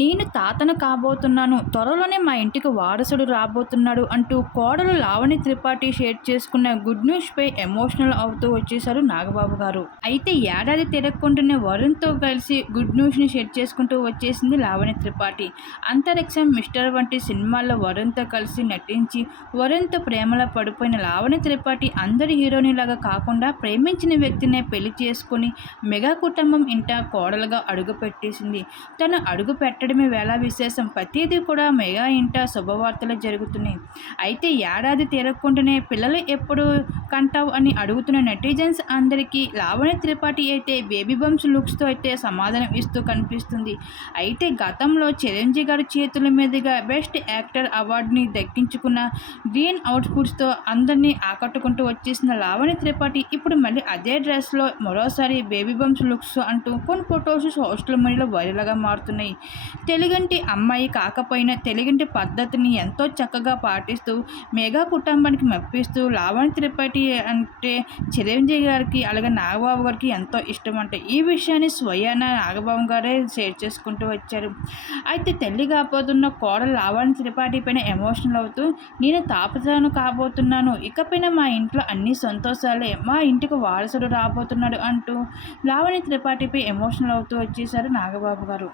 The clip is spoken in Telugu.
నేను తాతను కాబోతున్నాను. త్వరలోనే మా ఇంటికి వారసుడు రాబోతున్నాడు అంటూ కోడలు లావణి త్రిపాఠి షేర్ చేసుకున్న గుడ్ న్యూస్ పై ఎమోషనల్ అవుతూ వచ్చేశారు నాగబాబు గారు. అయితే ఏడాది తిరగకుండానే వరుణ్తో కలిసి గుడ్ న్యూస్ని షేర్ చేసుకుంటూ వచ్చేసింది లావణి త్రిపాఠి. అంతరిక్షం మిస్టర్ వంటి సినిమాల్లో వరుణ్తో కలిసి నటించి వరుణ్తో ప్రేమలో పడిపోయిన లావణి త్రిపాఠి అందరి హీరోని లాగా కాకుండా ప్రేమించిన వ్యక్తినే పెళ్ళి చేసుకుని మెగా కుటుంబం ఇంట కోడలుగా అడుగు పెట్టేసింది తను అడుగు అకాడమీ వేళ విశేషం. ప్రతిదీ కూడా మెగా ఇంట శుభవార్తలు జరుగుతున్నాయి. అయితే ఏడాది తీరకుండానే పిల్లలు ఎప్పుడు కంటావు అని అడుగుతున్న నెటిజన్స్ అందరికీ లావణ్య త్రిపాఠి అయితే బేబీ బంప్స్ లుక్స్తో అయితే సమాధానం ఇస్తూ కనిపిస్తుంది. అయితే గతంలో చిరంజీవి గారి చేతుల మీదుగా బెస్ట్ యాక్టర్ అవార్డుని దక్కించుకున్న గ్రీన్ అవుట్ఫుట్స్తో అందరినీ ఆకట్టుకుంటూ వచ్చేసిన లావణ్య త్రిపాఠి ఇప్పుడు మళ్ళీ అదే డ్రెస్లో మరోసారి బేబీ బంప్స్ లుక్స్ అంటూ కొన్ని ఫొటోస్ సోషల్ మీడియాలో వైరల్గా మారుతున్నాయి. తెలుగింటి అమ్మాయి కాకపోయినా తెలుగింటి పద్ధతిని ఎంతో చక్కగా పాటిస్తూ మెగా కుటుంబానికి మెప్పిస్తూ లావణ్య త్రిపాఠి అంటే చిరంజీవి గారికి అలాగే నాగబాబు గారికి ఎంతో ఇష్టం అంటే. ఈ విషయాన్ని స్వయాన నాగబాబు గారే షేర్ చేసుకుంటూ వచ్చారు. అయితే తల్లి కాబోతున్న కోడలు లావణ్య త్రిపాఠి పైన ఎమోషనల్ అవుతూ నేను తాపసాను కాబోతున్నాను. ఇకపైన మా ఇంట్లో అన్ని సంతోషాలే. మా ఇంటికి వారసుడు రాబోతున్నాడు అంటూ లావణ్య త్రిపాఠిపై ఎమోషనల్ అవుతూ వచ్చేసారు నాగబాబు గారు.